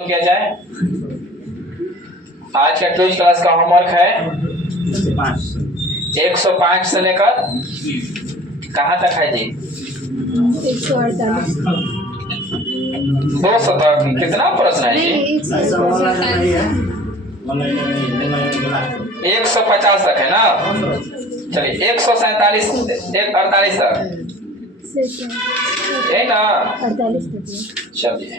किया जाए। आज का क्विज क्लास का होमवर्क है 105 से लेकर कहाँ तक है जी? 148 200 तक। कितना प्रश्न है जी? 150 तक है ना। चलिए 147 48 तक है ना। 48 तक चलिए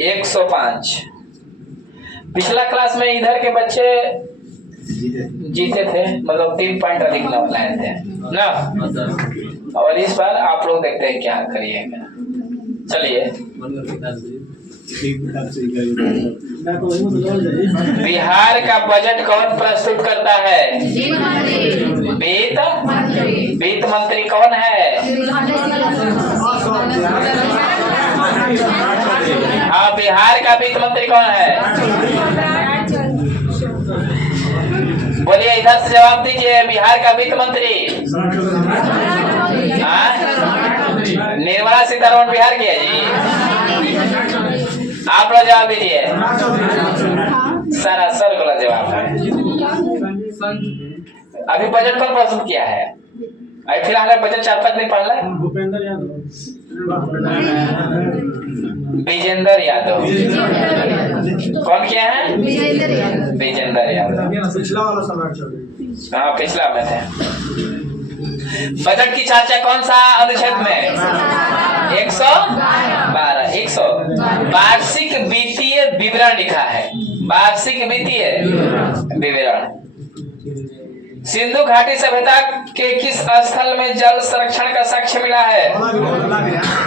एक 105। पिछला क्लास में इधर के बच्चे जीते थे, मतलब 3 पॉइंट अधिक लाए थे ना। और इस बार आप लोग देखते हैं क्या करिएगा। चलिए, बिहार का बजट कौन प्रस्तुत करता है? वित्त मंत्री कौन है? हाँ, बिहार का वित्त मंत्री कौन है? बोलिए, इधर से जवाब दीजिए। बिहार का वित्त मंत्री निर्मला सीतारमण बिहार की है जी। आप लोग जवाब दीजिए। सरासर गलत जवाब है। अभी बजट कौन प्रस्तुत किया है? अभी फिलहाल बजट 4-5 दिन पहले भूपेंद्र यादव, विजेंद्र यादव। कौन किया है? विजेंद्र यादव। पिछला वाला समय चल। हाँ, पिछला में थे। बजट की चर्चा कौन सा अनुच्छेद में? 112। वार्षिक वित्तीय विवरण लिखा है। वार्षिक वित्तीय विवरण। सिंधु घाटी सभ्यता के किस स्थल में जल संरक्षण का साक्ष्य मिला है?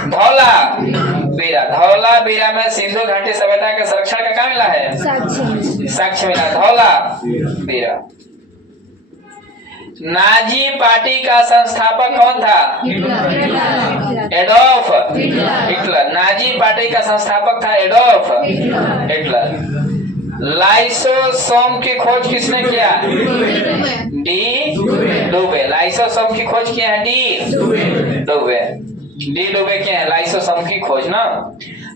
धौला बीरा में सिंधु घाटी सभ्यता के संरक्षण का क्या मिला है? साक्ष्य मिला, धौला बीरा। नाजी पार्टी का संस्थापक कौन था? Adolf Hitler. नाजी पार्टी का संस्थापक था एडोल्फ हिटलर। लाइसोसोम की खोज किसने किया? डी डुबे। लाइसोसोम की खोज किया है डी डुबे किया है लाइसोसोम की खोज ना।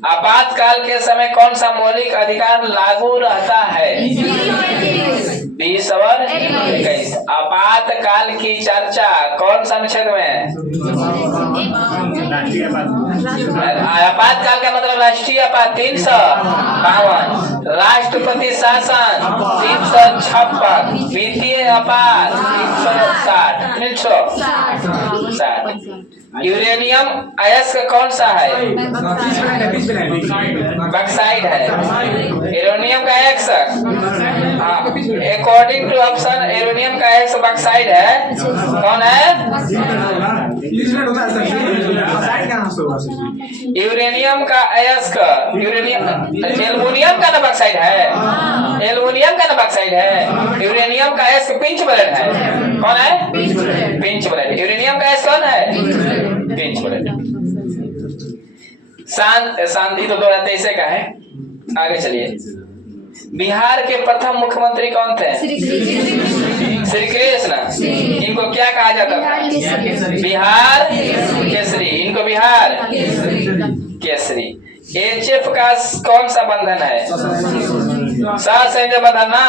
आपातकाल के समय कौन सा मौलिक अधिकार लागू रहता है? 20/21। आपातकाल की चर्चा कौन सा अनुच्छेद में? आपातकाल का मतलब राष्ट्रीय आपात 352। राष्ट्रपति शासन 356। वित्तीय आपात 360। यूरेनियम अयस्क कौन सा है? बक्साइड है। यूरेनियम का अयस्क अकॉर्डिंग टू ऑप्शन यूरेनियम का अयस्क बक्साइड है। कौन है? यूरेनियम का अयस्क एल्युमिनियम का ना बक्साइड है। एल्युमिनियम का ना बक्साइड है। यूरेनियम का अयस्क पिंच ब्लेड है। कौन है? Pinch blade. यूरेनियम का अयस्क कौन है? Pinch blade. शांति तो 2023 का है। आगे चलिए। बिहार के प्रथम मुख्यमंत्री कौन थे? श्री कृष्ण। इनको क्या कहा जाता था? बिहार केसरी। इनको बिहार केसरी। HF का कौन सा बंधन है? ससंयोजक बंधन ना।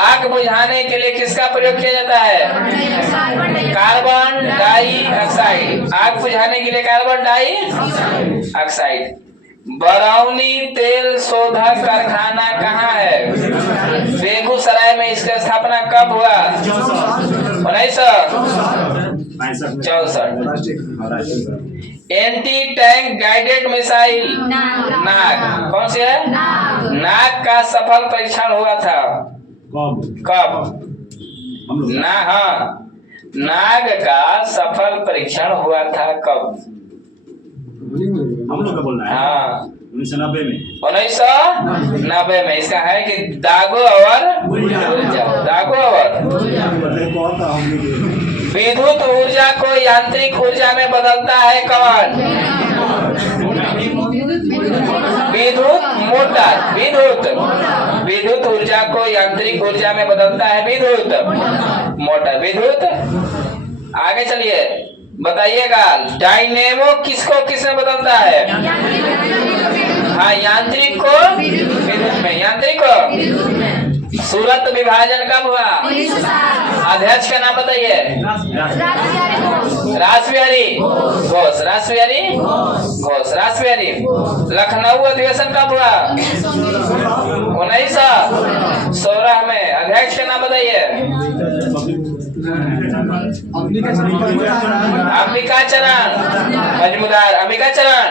आग बुझाने के लिए किसका प्रयोग किया जाता है? Carbon dioxide. आग बुझाने के लिए कार्बन डाइऑक्साइड। बरौनी तेल शोधक कारखाना कहाँ है? बेगूसराय में। इसका स्थापना कब हुआ? 1964। एंटी टैंक गाइडेड मिसाइल नाग कौन सी है? नाग का सफल परीक्षण हुआ था कब? नाग का सफल परीक्षण हुआ था कब? हम लोग का बोलना है। हाँ, 1990 में। 1990 में। इसका है कि दागो और दागो और विद्युत ऊर्जा को यांत्रिक ऊर्जा में बदलता है कौन? विद्युत ऊर्जा को यांत्रिक ऊर्जा में बदलता है विद्युत मोटर। विद्युत। आगे चलिए। बताइएगा डायनेमो किसको किसमें बदलता है? हाँ, यांत्रिक को विद्युत में, यांत्रिक को। सूरत विभाजन कब हुआ? अध्यक्ष का नाम बताइए। रासबिहारी घोष, रासबिहारी घोष, रासबिहारी। लखनऊ अधिवेशन कब हुआ? 1916 में। अध्यक्ष का नाम बताइए। अंबिका चरण मजमूदार, अंबिका चरण।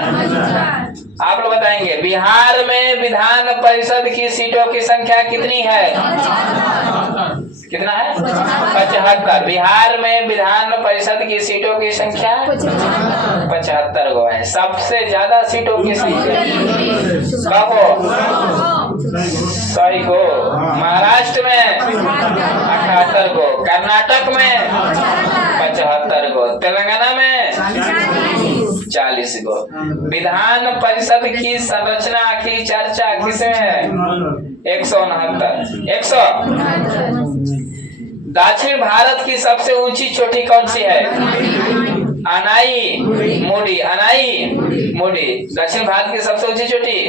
आप लोग बताएंगे बिहार में विधान परिषद की सीटों की संख्या कितनी है? कितना है? 75। बिहार में विधान परिषद की सीटों की संख्या 75 गो है। सबसे ज्यादा सीटों की संख्या कब हो? 100 गो। महाराष्ट्र में 78 गो, कर्नाटक में 75 गो, तेलंगाना में 40 गो। विधान परिषद की संरचना की चर्चा किसमें है? 169। 100। दक्षिण भारत की सबसे ऊंची चोटी कौन सी है? अनाई मुड़ी, अनाई मुड़ी दक्षिण भारत की सबसे ऊंची चोटी।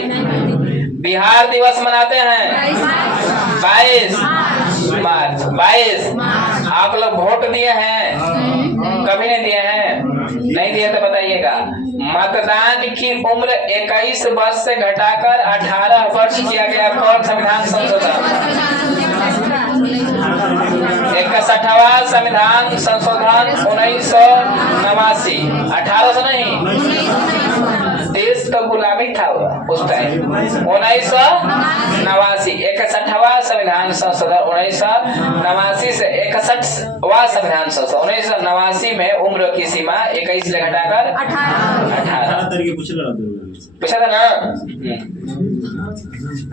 बिहार दिवस मनाते हैं 22 मार्च। 22। आप लोग वोट दिए हैं? कभी नहीं दिए हैं? नहीं दिए तो बताइएगा। मतदान की उम्र 21 वर्ष से घटाकर 18 वर्ष किया गया। कौन संविधान संशोधन? 61वां संविधान संशोधन 1989। 1800 नहीं, देश तो गुलामी था उस टाइम। 1989। 61वां संविधान संशोधन 1989 से 61वां संविधान संशोधन 1989 में उम्र की सीमा 21 से घटाकर 18 पूछा था ना।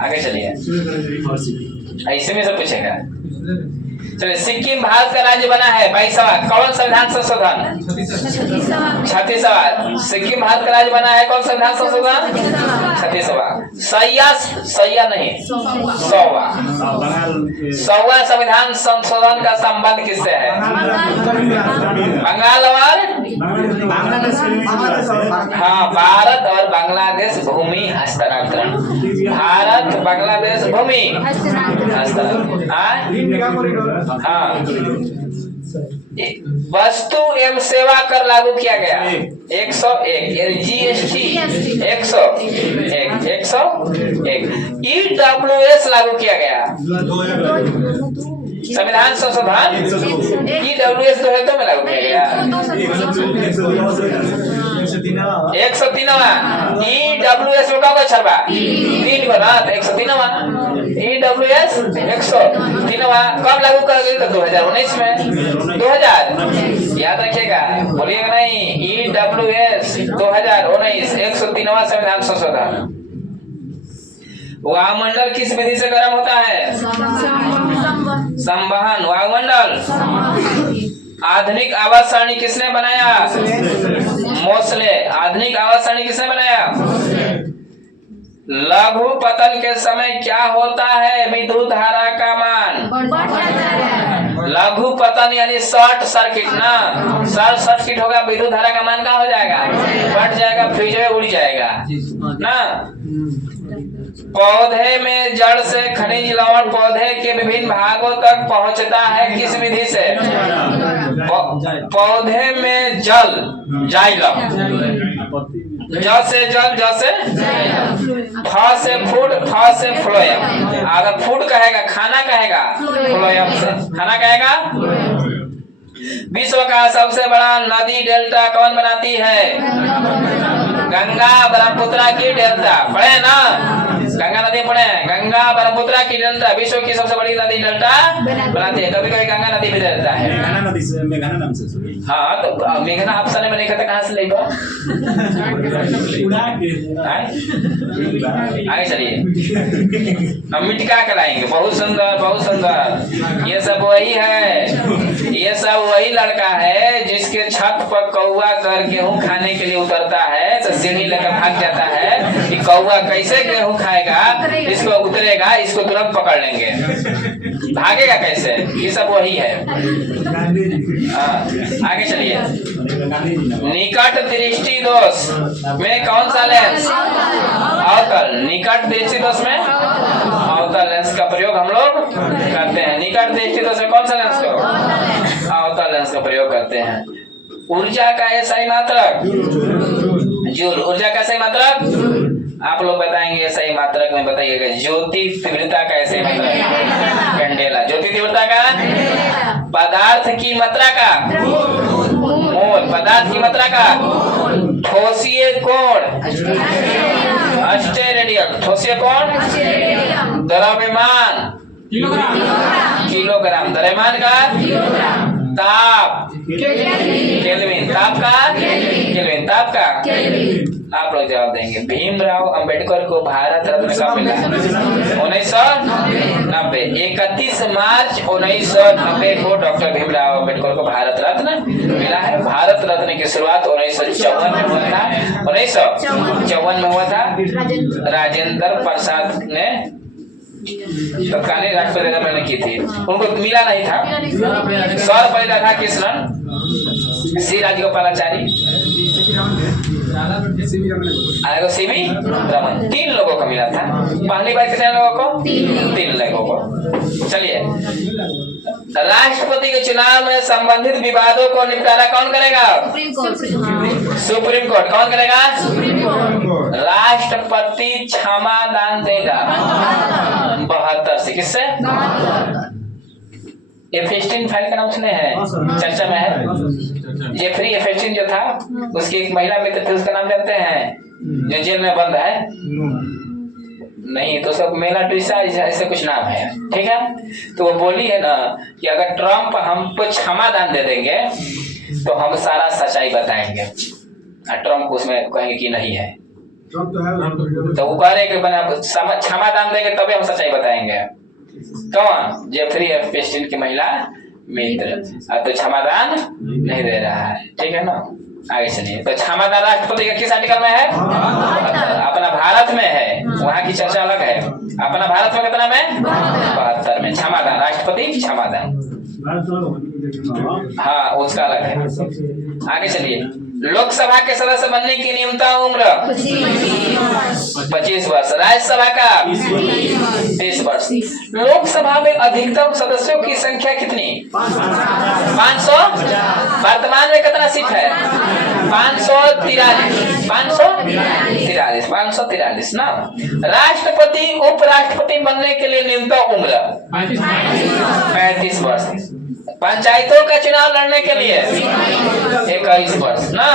आगे चलिए, ऐसे में सब पूछेगा। चलिए, सिक्किम भारत का राज्य बना है 22वां। कौन संविधान संशोधन? 36वां। सिक्किम भारत का राज्य बना है कौन संविधान संशोधन? 36वां। सैया नहीं, 100वां संविधान संशोधन का संबंध किससे है? बंगाल और हाँ, भारत और बांग्लादेश भूमि हस्तांतरण। भारत बांग्लादेश भूमि हस्तांतरण। हाँ, वस्तु एवं सेवा कर लागू किया गया 101। जीएसटी 101। EWS लागू किया गया। संविधान संशोधन EWS 2002 में लागू किया गया। 103वां EWS में कब छरबा 3 को ना 103वां EWS 103वां कब लागू कर गई? तो 2019 में। 2000 याद रखिएगा, बोलिएगा नहीं। EWS 2019 103वां संविधान संशोधन। वायुमंडल किस विधि से गर्म होता है? संवहन। वायुमंडल। आधुनिक आवास सारणी किसने बनाया? मोसले। आधुनिक आवास सारणी किसने बनाया? लघु पतन के समय क्या होता है? विद्युत धारा का मान। लघु पतन यानी शॉर्ट सर्किट ना। शॉर्ट सर्किट होगा, विद्युत धारा का मान क्या हो जाएगा? बढ़ जाएगा, फ्यूज में उड़ जाएगा ना। पौधे में जड़ से खनिज लवण पौधे के विभिन्न भागों तक पहुंचता है किस विधि से? पौधे में जल जाइलम। ज से जल, ज से फ से फूड, फ से फ्लोएम। अगर फूड कहेगा खाना कहेगा, फ्लोएम से खाना कहेगा। विश्व का सबसे बड़ा नदी डेल्टा कौन बनाती है? गंगा ब्रह्मपुत्र की डेल्टा। पढ़े ना, गंगा नदी पढ़े। गंगा ब्रह्मपुत्र की डेल्टा विश्व की सबसे बड़ी नदी डेल्टा बनाती है। कभी कभी गंगा नदी भी डेल्टा है। मेघना नाम से। हाँ, तो मेघना आप साले में नहीं कहते, कहाँ से लेगा? आगे चलिए, हम मिटका कराएंगे। बहुत सुंदर, बहुत सुंदर। ये सब वही है, ये सब वही लड़का है जिसके छत पर कौवा कर गेहूं खाने के लिए उतरता है तो सीढ़ी लेकर भाग जाता है कि कौवा कैसे गेहूं खाएगा, इसको उतरेगा, इसको तुरंत पकड़ लेंगे। भागेगा कैसे? ये सब वही है। हाँ, आगे चलिए। निकट दृष्टि दोष में कौन सा लेंस? अवतल। निकट दृष्टि दोष में अवतल लेंस का प्रयोग हम लोग करते हैं। निकट दृष्टि दोष में कौन सा लेंस को? अवतल लेंस का प्रयोग करते हैं। ऊर्जा का सही मात्रक जूल। ऊर्जा का सही मात्रक आप लोग बताएंगे। सही मात्रक में बताइएगा। ज्योति तीव्रता का सही मात्रक कैंडेला। ज्योति तीव्रता का। पदार्थ की मात्रा का मोल। पदार्थ की मात्रा का ठोसीय कोण अस्टेरेडियम। ठोसीय कोण द्रव्यमान किलोग्राम। द्रव्यमान का ताप केल्विन। ताप का केल्विन। ताप का आप लोग जवाब देंगे। भीमराव अंबेडकर को भारत रत्न कब मिला? 1990। 31 मार्च 1990 को डॉक्टर भीमराव अंबेडकर को भारत रत्न मिला है। भारत रत्न की शुरुआत 1954 में हुआ था। 1954 में हुआ था। राजेंद्र प्रसाद ने तत्कालीन राष्ट्रपति ने की थी। उनको मिला नहीं था। सर्वपल्ली राधाकृष्णन, सी राजगोपालाचारी, सीवी रमन, 3 लोगों को मिला था। पहली बार कितने लोगों को? 3 लोगों को। चलिए, राष्ट्रपति के चुनाव में संबंधित विवादों को निपटारा कौन करेगा? Supreme court. कौन करेगा? राष्ट्रपति क्षमा दान देगा 72 से। किससे? एफेस्टीन फाइल का नाम सुने हैं? चर्चा में है। जेफरी एफेस्टीन जो था, उसकी एक महिला मित्र थी, उसका नाम जानते हैं? जो जेल में बंद है। नहीं तो सब मेला ट्रिसा ऐसे कुछ नाम है। ठीक है, तो वो बोली है ना कि अगर ट्रम्प हमको क्षमा दान दे देंगे तो हम सारा सच्चाई बताएंगे। ट्रम्प उसमें कहेंगे कि नहीं है, तो वो कह रहे कि बना क्षमा दान देंगे तभी हम सच्चाई बताएंगे। कौन? जेफरी एफेस्टीन की महिला मित्र। अब तो क्षमादान नहीं दे रहा है। ठीक है ना, आगे चलिए। तो क्षमादान राष्ट्रपति का किस आर्टिकल में है? अपना भारत में है। वहाँ की चर्चा अलग है। अपना भारत में कितना में? 72 में क्षमादान। राष्ट्रपति क्षमादान, हाँ उसका अलग है। आगे चलिए। लोकसभा के सदस्य बनने की न्यूनतम उम्र 25 वर्ष। राज्यसभा का 30 वर्ष। लोकसभा में अधिकतम सदस्यों की संख्या कितनी? 500। वर्तमान में कितना सीट है? 543 ना। राष्ट्रपति उपराष्ट्रपति बनने के लिए न्यूनतम उम्र 35 वर्ष। पंचायतों का चुनाव लड़ने के लिए 21 वर्ष ना।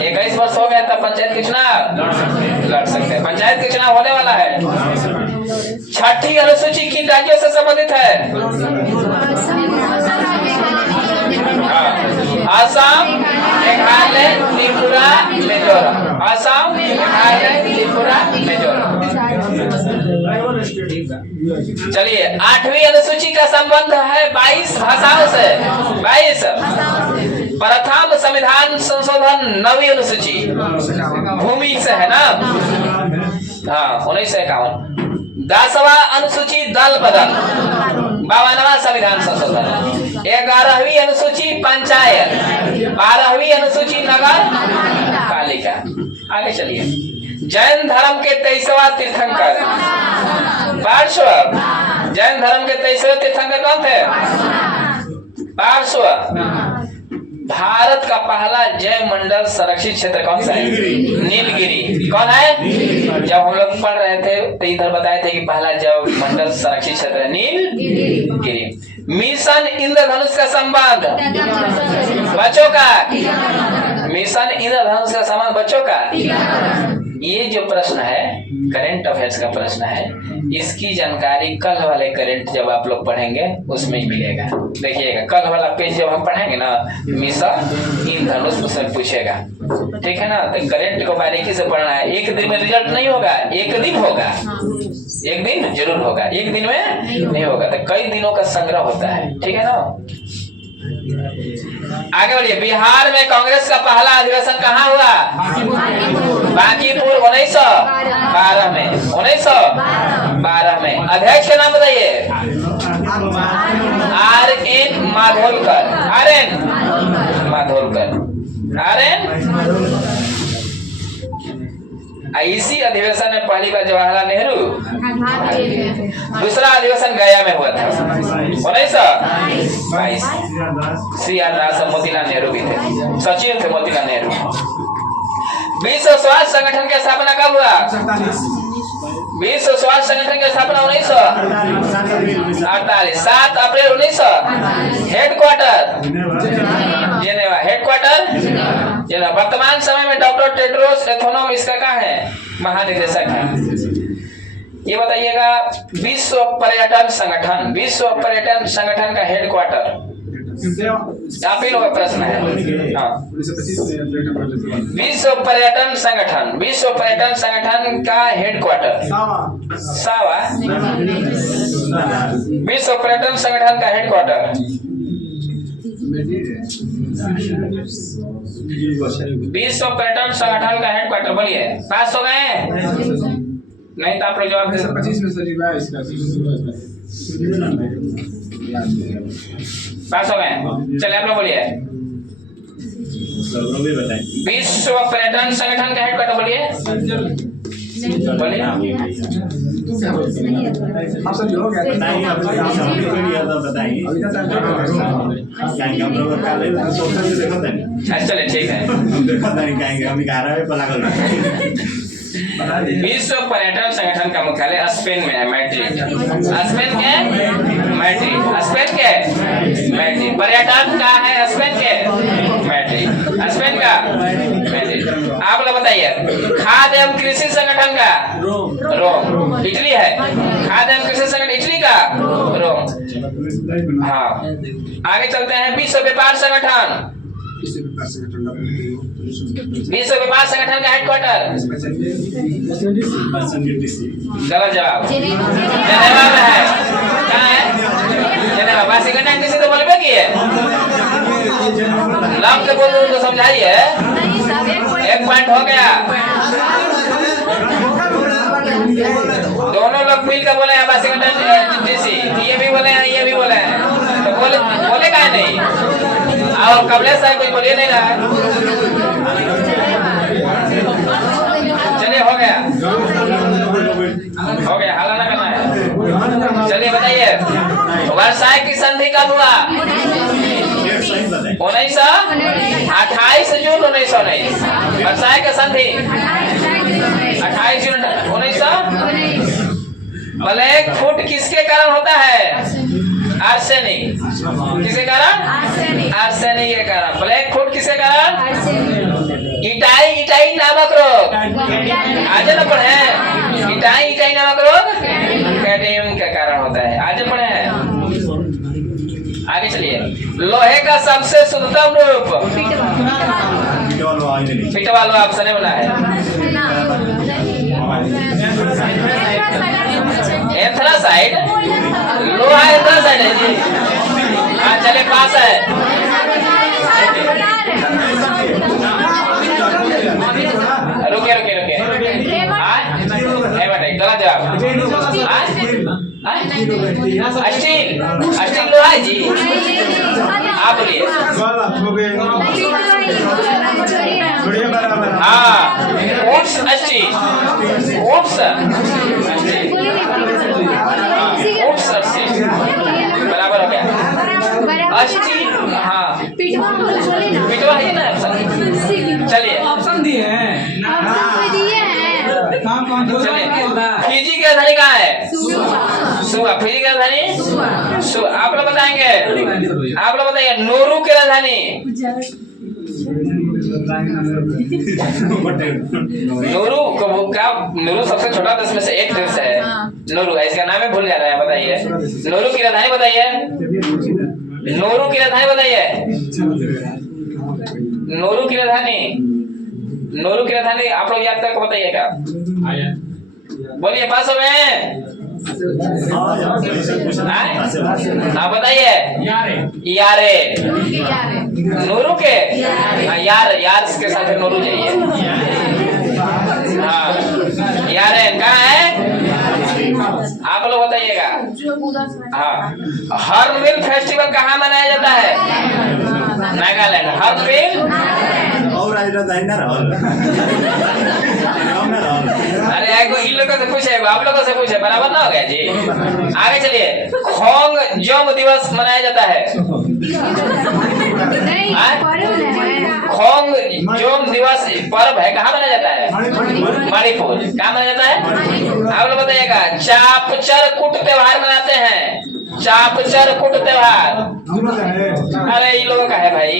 21 वर्ष हो गया तब पंचायत के चुनाव लड़ सकते हैं। पंचायत के चुनाव होने वाला है। 6ठी अनुसूची किन राज्यों से संबंधित है? असम, मेघालय, त्रिपुरा, मिजोरम। असम, मेघालय, त्रिपुरा, मिजोरम। चलिए, 8वीं अनुसूची का संबंध है 22 भाषाओं से। 22। प्रथम संविधान संशोधन 9वीं अनुसूची भूमि से है ना। हाँ, 1951। 10वां अनुसूची दल बदल। 52वां संविधान संशोधन। 11वीं अनुसूची पंचायत। 12वीं अनुसूची नगर पालिका। आगे चलिए। जैन धर्म के 23वां तीर्थंकर पार्श्व। जैन धर्म के 23वें तीर्थंकर कौन थे? पार्श्व। भारत का पहला जैव मंडल संरक्षित क्षेत्र कौन सा है? नीलगिरी। कौन है? जब हम लोग पढ़ रहे थे तो इधर बताए थे कि पहला जैव मंडल संरक्षित क्षेत्र है नीलगिरी। मिशन इंद्रधनुष का संबंध बच्चों का। मिशन इंद्रधनुष का संबंध बच्चों का। ये जो प्रश्न है करंट अफेयर्स का प्रश्न है, इसकी जानकारी कल वाले करंट जब आप लोग पढ़ेंगे उसमें ही मिलेगा। देखिएगा, कल वाला पेज जब हम पढ़ेंगे ना, मिशन इंद्रधनुष उसमें पूछेगा। ठीक है ना, तो करंट को बारीकी से पढ़ना है। एक दिन में रिजल्ट नहीं होगा, एक दिन होगा। एक दिन जरूर होगा, एक दिन में नहीं होगा। तो कई दिनों का संग्रह होता है। ठीक है ना। आगे बढ़िए। बिहार में कांग्रेस का पहला अधिवेशन कहाँ हुआ? बांकीपुर 1912 में, 1912 में। अध्यक्ष का नाम बताइए। RN माधोलकर, RN माधोलकर। इसी अधिवेशन में पहली बार जवाहरलाल नेहरू, दूसरा अधिवेशन गया में हुआ था 1922। श्री आर मोतीलाल नेहरू भी थे, सचिव थे मोतीलाल नेहरू। विश्व स्वास्थ्य संगठन की स्थापना कब हुआ? विश्व स्वास्थ्य संगठन की स्थापना 1948, 7 अप्रैल 1900। Headquarter Geneva, headquarter Geneva. वर्तमान समय में डॉक्टर टेड्रोस एथनोम इसका कहाँ है? महानिदेशक है। ये बताइएगा, विश्व पर्यटन संगठन, विश्व पर्यटन संगठन का हेडक्वार्टर आप ही लोग का प्रश्न है। हाँ, विश्व पर्यटन संगठन, विश्व पर्यटन संगठन का हेडक्वार्टर सावा। विश्व पर्यटन संगठन का हेडक्वार्टर विश्व पर्यटन संगठन का हेडक्वार्टर। बोलिए, पास हो गए? नहीं तो आप लोग जवाब 25 में पास हो गए? चलिए आप लोग बोलिए। विश्व पर्यटन संगठन का हेडक्वार्टर बोलिए, बोलिए। आप सब जो हो गया बताइए, आप बताइए चलिए ठीक है। विश्व पर्यटन संगठन का मुख्यालय स्पेन में है, मैड्रिड। स्पेन के मैड्रिड, स्पेन के मैड्रिड। पर्यटन का है स्पेन के मैड्रिड, स्पेन का मैड्रिड। आप लोग बताइए, खाद्य एवं कृषि संगठन का रोम, इटली है। खाद्य एवं कृषि संगठन इटली का रोम। हाँ, आगे चलते हैं। विश्व व्यापार संगठन, विश्व व्यापार संगठन का हेडक्वार्टर गलत जवाब, जेनेवा में है। कहाँ है? जेनेवा। वाशिंगटन डीसी तो बोलबे की है, नाम के बोल तो समझाइए। एक पॉइंट हो गया। दोनों लोग मिलकर बोले हैं वाशिंगटन डीसी, ये भी बोले हैं, ये भी बोले हैं, तो बोले का नहीं। और कमलेश साहब कोई बोलिए नहीं रहा है। चलिए हो गया, हो गया, हाला ना करना है। चलिए बताइए, वर्साई की संधि कब हुआ? 28 जून 1919। वर्साई की संधि 28 जून 1919। ब्लैक फुट किसके कारण होता है? आर्सेनिक। किसके कारण? आर्सेनिक के कारण। ब्लैक फुट किसके कारण? इटाई नामक रोग। आज न पढ़े, इटाई नामक रोग कैडमियम के कारण होता है। आज पढ़े हैं। आगे चलिए। लोहे का सबसे शुद्धतम रूप पिटवा लो, ऑप्शन बना है। एंथ्रासाइड, लोहा एंथ्रासाइड है जी। हाँ चले, पास है। रुकिए गलत जवाब। स्टील लोहा है जी। आप बोलिए। हाँ, ओट्स स्टील, ओट्स बराबर हो गया। स्टील, हाँ पिटवा है ना। चलिए ऑप्शन दिए हैं। फिजी की राजधानी कहाँ है? सुआ। फिजी की राजधानी सुआ। आप लोग बताएंगे, आप लोग बताइए नोरू की राजधानी। नोरू को क्या? नोरू सबसे छोटा देश में से एक देश है। नोरू है, इसका नाम ही भूल जा रहे हैं। बताइए नोरू की राजधानी बताइए। नोरू की राजधानी बताइए। नोरू की राजधानी, नोरू की राजधानी आप लोग याद करके बताइएगा। बोलिए, पास हो गए? आप बताइए। यारे नोरू के यार के साथ नोरू जाइए। हाँ यारेन कहाँ है? आप लोग बताइएगा। हाँ हॉर्नबिल फेस्टिवल कहाँ मनाया जाता है? नागालैंड। हॉर्नबिल और आज रात आएगा अरे आएगो इन लोगों से पूछे, आप लोगों से पूछे, बराबर ना हो गया जी। आगे चलिए। खोंग जोम दिवस मनाया जाता है। खोंग जोम दिवस पर्व है, कहाँ मनाया जाता है? मणिपुर। कहाँ मनाया जाता है? आप लोग बताइएगा। चापचर कुट त्योहार मनाते हैं। चापचर कुट त्योहार अरे इन लोगों का है भाई।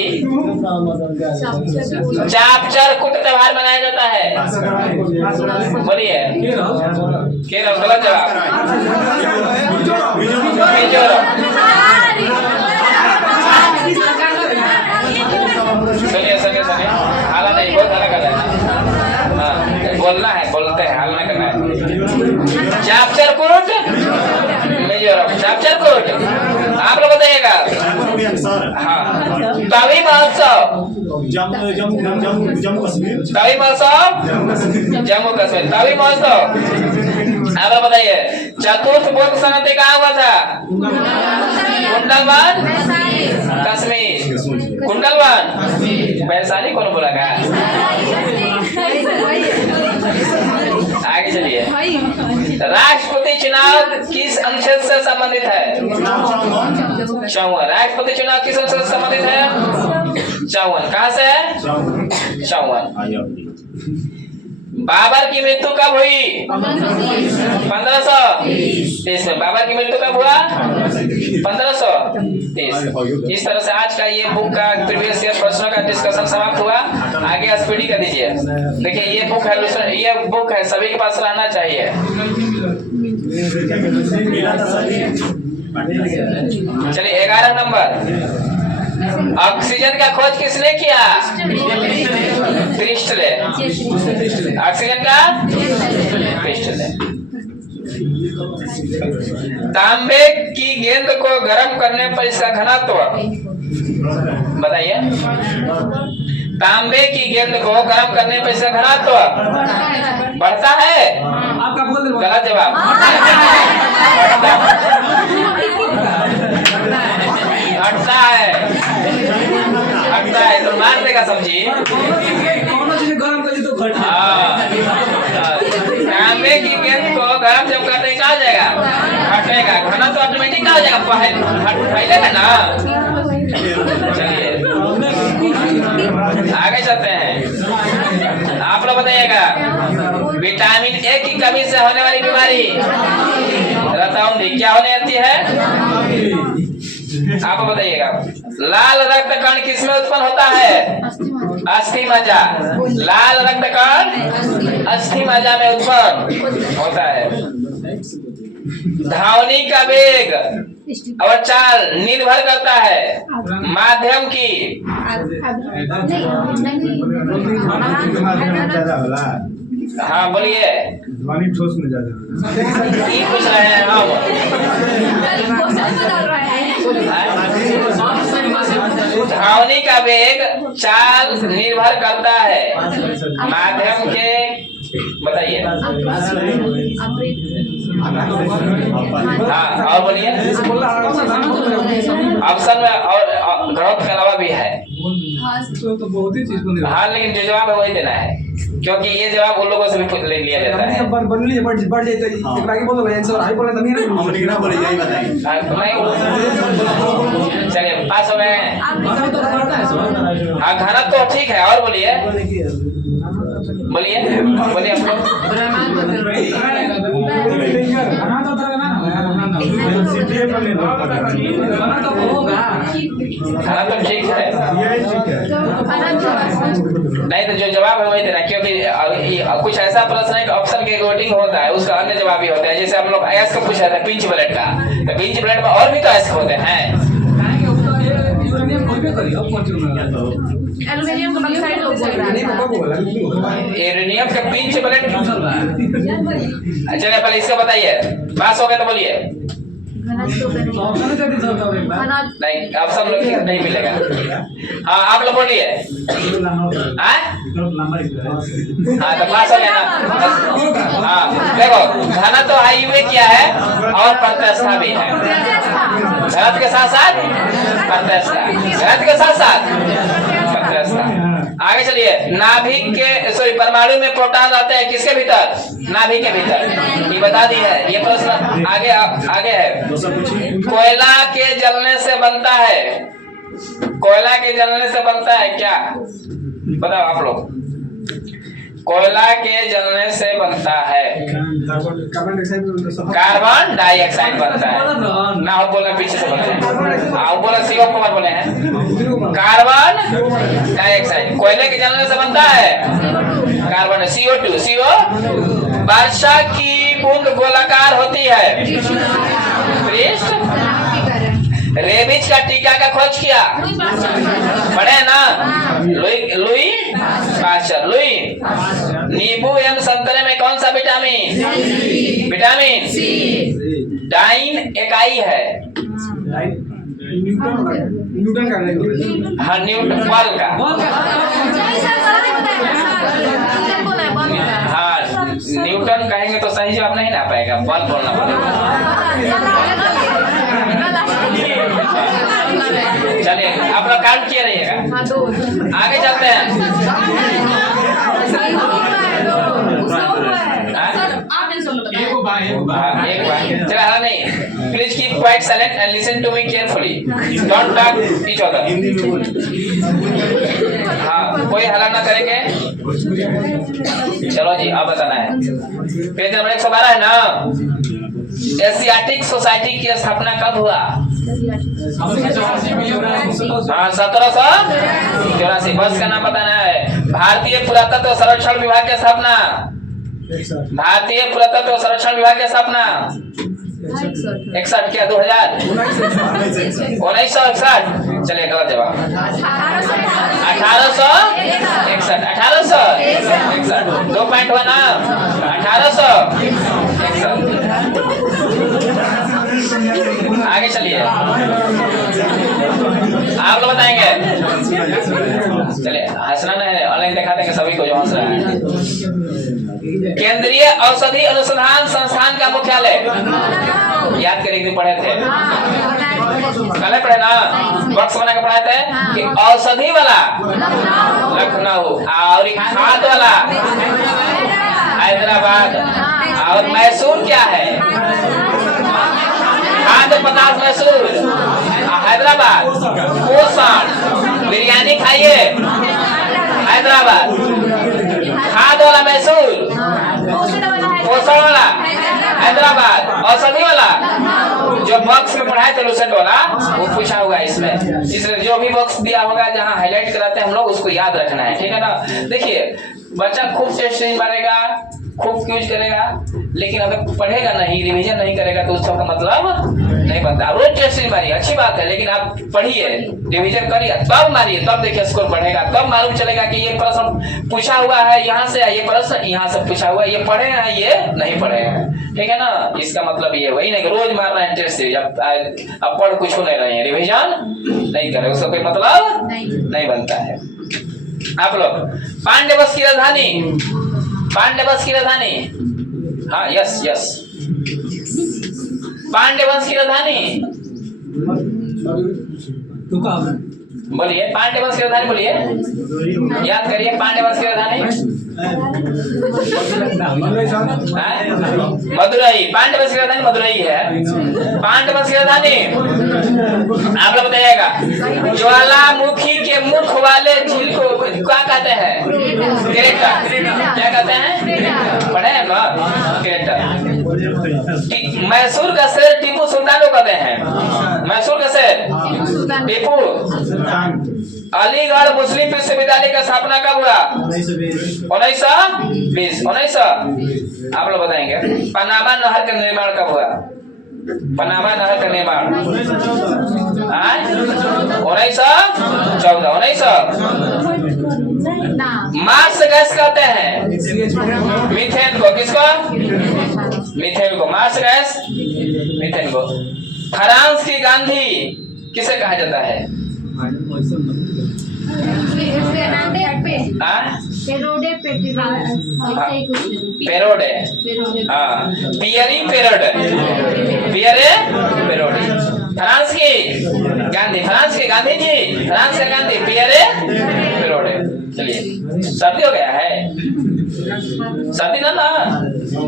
चापचर कुट त्योहार मनाया जाता है। बोलिए। केरल गलत जवाब। मिजोरम। सुनिए सुनिए सुनिए, हाला नहीं, बहुत हाला कर रहा है। हाँ बोलना है, बोलते हैं, हाला नहीं करना है। चापचर कुट मिजोरम। चापचर कुट आप लोग बताइएगा। हाँ तवी महोत्सव जम्मू कश्मीर। तवी महोत्सव जम्मू कश्मीर। तवी महोत्सव आप लोग बताइए। चतुर्थ बौद्ध संगति कहाँ हुआ था? कुंडलवन कश्मीर। कुंडलवन वैशाली कौन बोला का? आगे चलिए। राष्ट्रपति चुनाव किस अनुच्छेद से संबंधित है? 54। राष्ट्रपति चुनाव किस अनुच्छेद से संबंधित है? 54। कहाँ से है? 54। बाबर की मृत्यु कब हुई? 1530 में। बाबर की मृत्यु कब हुआ? 1530। इस तरह से आज का ये बुक का प्रीवियस ईयर प्रश्नों का डिस्कशन समाप्त हुआ। आगे स्पीडी कर दीजिए। देखिए ये बुक है सभी के पास रहना चाहिए। चलिए 11 नंबर। ऑक्सीजन का खोज किसने किया? प्रिस्टले। ऑक्सीजन का प्रिस्टले। तांबे की गेंद को गर्म करने पर इसका घनत्व बताइए। तांबे की गेंद को गर्म करने पर इसका घनत्व बढ़ता है। आपका बोल दे। गलत जवाब। हटता है। हटता है तो मार देगा समझी। गरम कर तो घट। तांबे की गेंद को गर्म जब करते क्या हो जाएगा? हटेगा। घना तो ऑटोमेटिक हो जाएगा, फैलेगा ना। चलिए आगे चलते हैं। आप लोग बताइएगा। विटामिन ए की कमी से होने वाली बीमारी रतौंधी क्या होने आती है? आप बताइएगा। लाल रक्त कण किसमें उत्पन्न होता है? अस्थि मज्जा। लाल रक्त कण अस्थि मज्जा में उत्पन्न होता है। धावनी का वेग और चाल निर्भर करता है माध्यम की। हाँ बोलिए। ध्वनि ठोस में ज्यादा पूछ रहे हैं हम। धावनी का वेग चाल निर्भर करता है माध्यम के। बताइए। हाँ और बोलिए। ऑप्शन में और ग्रोथ के अलावा भी है। तो बहुत ही चीज। हाँ लेकिन जो जवाब है वही देना है, क्योंकि ये जवाब उन लोगों से भी ले लिया जाता है। बढ़ जाए तो बाकी बोलो आंसर आई बोले तभी ना हम लिखना बोले यही बताइए। चलिए पास हो गए। हाँ घनत्व तो ठीक है। और बोलिए बोलिए बोलिए आप खाना तो ठीक है। नहीं तो जो जवाब है वही देना, क्योंकि कुछ ऐसा प्रश्न है कि ऑप्शन के वोटिंग होता है, उसका अन्य जवाब भी होता है। जैसे हम लोग आयस का पूछा था पिंच ब्लेड का, तो पिंच ब्लेड में और भी तो ऐसे होते हैं। एल्युमिनियम का पिंच ब्लेड। चलिए पहले इसका बताइए। पास हो गए तो बोलिए। ऑप्शन दे दीजिए तो एक बार नहीं, आप सब लोग नहीं मिलेगा। हाँ, आप लोग बोलिए। हाँ? हाँ, तो पास हो गया ना। हाँ, देखो घना तो हाईवे किया है और प्रत्यस्था भी है। घनत्व के साथ साथ प्रत्यस्था, घनत्व के साथ साथ प्रत्यस्था। आगे चलिए, नाभिक के सॉरी परमाणु में प्रोटॉन रहते हैं किसके भीतर? नाभिक के भीतर। ये बता दी है। ये प्रश्न आगे है। कोयला के जलने से बनता है, कोयला के जलने से बनता है क्या? बताओ आप लोग। कोयला के जलने से बनता है कार्बन डाइऑक्साइड बनता है ना। आप बोले पीछे से बोले, आप बोले CO कुमार बोले हैं। कार्बन डाइऑक्साइड कोयले के जलने से बनता है कार्बन CO2। वर्षा की बूंद गोलाकार होती है। पृष्ठ रेबीज का टीका का खोज किया, पढ़े ना? Louis Pasteur. लुई, नींबू एवं संतरे में कौन सा विटामिन? Vitamin C. डाइन इकाई है। न्यूटन का। हाँ, न्यूटन बल का। हाँ, न्यूटन कहेंगे तो सही जवाब नहीं ना पाएगा, बल बोलना पड़ेगा। चलिए, आप लोग काउंट किए रहिएगा। आगे चलते हैं। एक बार चला नहीं। Please keep quiet silent and listen to me carefully. Don't talk each other. हाँ, कोई हल्ला ना करेंगे। चलो जी, अब बताना है। पेज नंबर 112 है ना। एशियाटिक सोसाइटी की स्थापना कब हुआ? हाँ, 1784। बस का नाम बताना है। भारतीय पुरातत्व सर्वेक्षण विभाग की स्थापना। भारतीय पुरातत्व सर्वेक्षण विभाग की स्थापना 61 क्या 2000 1961। चलिए, गलत जवाब। 1861। 1861 2 पॉइंट हुआ ना। 1861। आगे चलिए, आप लोग बताएंगे। चलिए, हंसना नहीं है, ऑनलाइन दिखा देंगे सभी को जो हंस रहा है। केंद्रीय औषधि अनुसंधान संस्थान का मुख्यालय याद करेंगे, पढ़े थे कल पढ़े ना। बॉक्स बना के पढ़ाए थे कि औषधि वाला लखनऊ और खाद वाला हैदराबाद और मैसूर क्या है? खाद्य पदार्थ मैसूर हैदराबाद। पोषण बिरयानी खाइए हैदराबाद। खाद्य वाला मैसूर, पोषण वाला हैदराबाद, औषधि वाला जो बॉक्स में पढ़ाए थे लूसेंट वाला वो पूछा होगा इसमें। इसलिए जो भी बॉक्स दिया होगा जहाँ हाईलाइट कराते हैं हम लोग उसको याद रखना है, ठीक है ना। देखिए, बच्चा खूब टेस्ट नहीं मारेगा, खूब क्यूज करेगा, लेकिन अगर पढ़ेगा नहीं, रिवीजन नहीं करेगा तो उसका मतलब नहीं बनता। रोज टेस्ट नहीं मारिए, अच्छी बात है, लेकिन आप पढ़िए, रिवीजन करिए, तब मारिए, तब देखिए स्कोर बढ़ेगा। तब मालूम चलेगा कि ये प्रश्न पूछा हुआ है यहाँ से, ये प्रश्न यहाँ से पूछा हुआ है, ये पढ़े हैं ये नहीं पढ़े हैं, ठीक है ना। इसका मतलब ये वही नहीं रोज मारना है टेस्ट से। अब पढ़ कुछ नहीं रहे हैं, रिवीजन नहीं करे, उसका कोई मतलब नहीं बनता है। आप लोग पांड्यवंश की राजधानी, पांड्यवंश की राजधानी, हाँ यस यस, पांड्यवंश की राजधानी बोलिए। पांड्यवंश की राजधानी बोलिए, याद करिए। पांड्यवंश की राजधानी मदुरई। पांड्यवंश की राजधानी मदुरई है। पांड्यवंश की राजधानी आप लोग बताइएगा। ज्वालामुखी के मुख वाले झील को क्या कहते हैं? क्रेटर। क्या कहते हैं? पढ़े हैं ना, क्रेटर। मैसूर का शेर टीपू सुल्तान को कहते हैं। मैसूर का शेर टीपू। अलीगढ़ मुस्लिम विश्वविद्यालय का स्थापना कब हुआ? 1920। 1900 आप लोग बताएंगे। पनामा नहर का निर्माण कब हुआ? पनामा नहर का निर्माण 1914। 1900 मार्स गैस कहते हैं मीथेन को। किसको? मीथेन को। मार्स गैस मीथेन को। फ्रांस की गांधी किसे कहा जाता है? पेरोडे। हाँ, पियरी पेरोडे। पियरे पेरोडे। फ्रांस की गांधी, फ्रांस की गांधी जी, फ्रांस के गांधी पियरे पेरोडे। चलिए, सर्दी हो गया है? सर्दी ना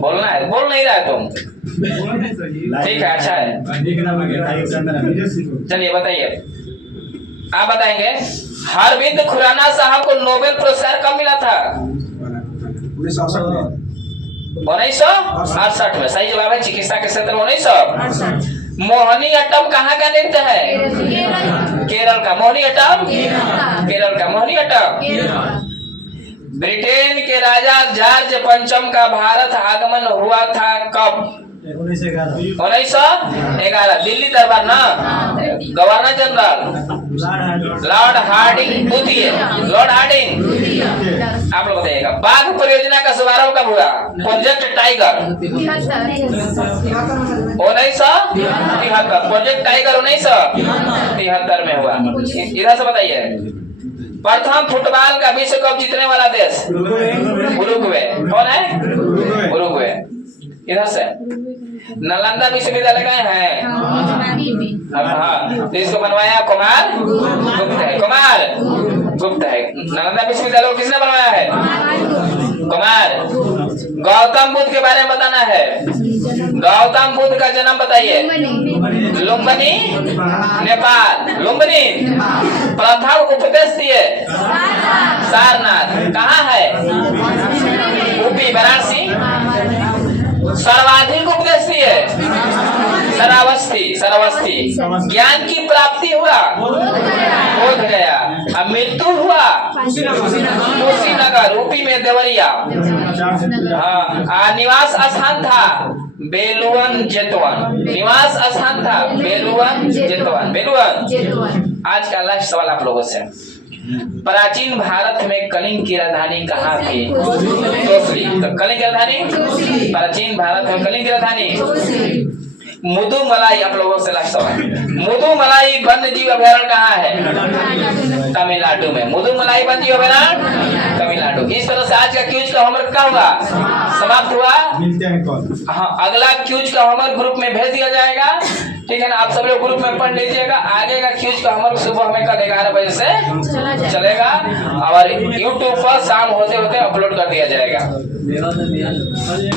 बोलना है, बोल नहीं रहा है तुम। ठीक है, अच्छा है। चलिए बताइए, आप बताएंगे अरविंद खुराना साहब को नोबेल पुरस्कार कब मिला था? 1968 में। सही जवाब है, चिकित्सा के क्षेत्र में 1968। मोहिनीअट्टम कहाँ का नृत्य है? केरल का। मोहिनीअट्टम केरल का। मोहिनीअट्टम। ब्रिटेन के राजा जॉर्ज पंचम का भारत आगमन हुआ था कब? 1911। दिल्ली दरबार ना, गवर्नर जनरल लॉर्ड हार्डिंग द्वितीय। Lord Hardinge. आप लोग बताइएगा, बाघ परियोजना का शुभारंभ कब हुआ? Project tiger 1973। प्रोजेक्ट टाइगर 1973 में हुआ। इधर से बताइए, प्रथम फुटबॉल का विश्व कप जीतने वाला देश? उरुग्वे। कौन है? उरुग्वे। इधर से नालंदा विश्वविद्यालय गए हैं? हाँ, इसको बनवाया कुमार गुप्त है। कुमार गुप्त है। नालंदा विश्वविद्यालय को किसने बनवाया है? कुमार। गौतम बुद्ध के बारे में बताना है। गौतम बुद्ध का जन्म बताइए। लुम्बिनी, नेपाल। लुम्बिनी। प्रथम उपदेश दिए? सारनाथ। कहाँ है? यूपी, वाराणसी। सर्वाधिक उपदेश दिए? श्रावस्ती। ज्ञान की प्राप्ति हुआ? बोध गया। अब मृत्यु हुआ? कुशीनगर, यूपी में देवरिया। हाँ, निवास स्थान था बेलुवन जेतवन। निवास स्थान था बेलुवन जेतवन। बेलुवन। आज का लास्ट सवाल आप लोगों से, प्राचीन भारत में कलिंग की राजधानी कहाँ थी? तोसली। तो कलिंग की राजधानी, प्राचीन भारत में कलिंग की राजधानी मुदुमलाई। आप लोगों से लास्ट सवाल, मुदुमलाई वन्य जीव अभयारण्य कहाँ है? तमिलनाडु में। मुदुमलाई वन्य जीव अभयारण्य तमिलनाडु। इस तरह से आज का क्यूज का होमवर्क क्या हुआ? समाप्त हुआ। मिलते हैं कल। हाँ, अगला क्यूज का होमवर्क ग्रुप में भेज दिया जाएगा। ठीक है ना, आप सब लोग ग्रुप में पढ़ लीजिएगा। आगे का क्यूज का होमवर्क सुबह में कल 11 बजे से चलेगा और YouTube पर शाम होते होते अपलोड कर दिया जाएगा।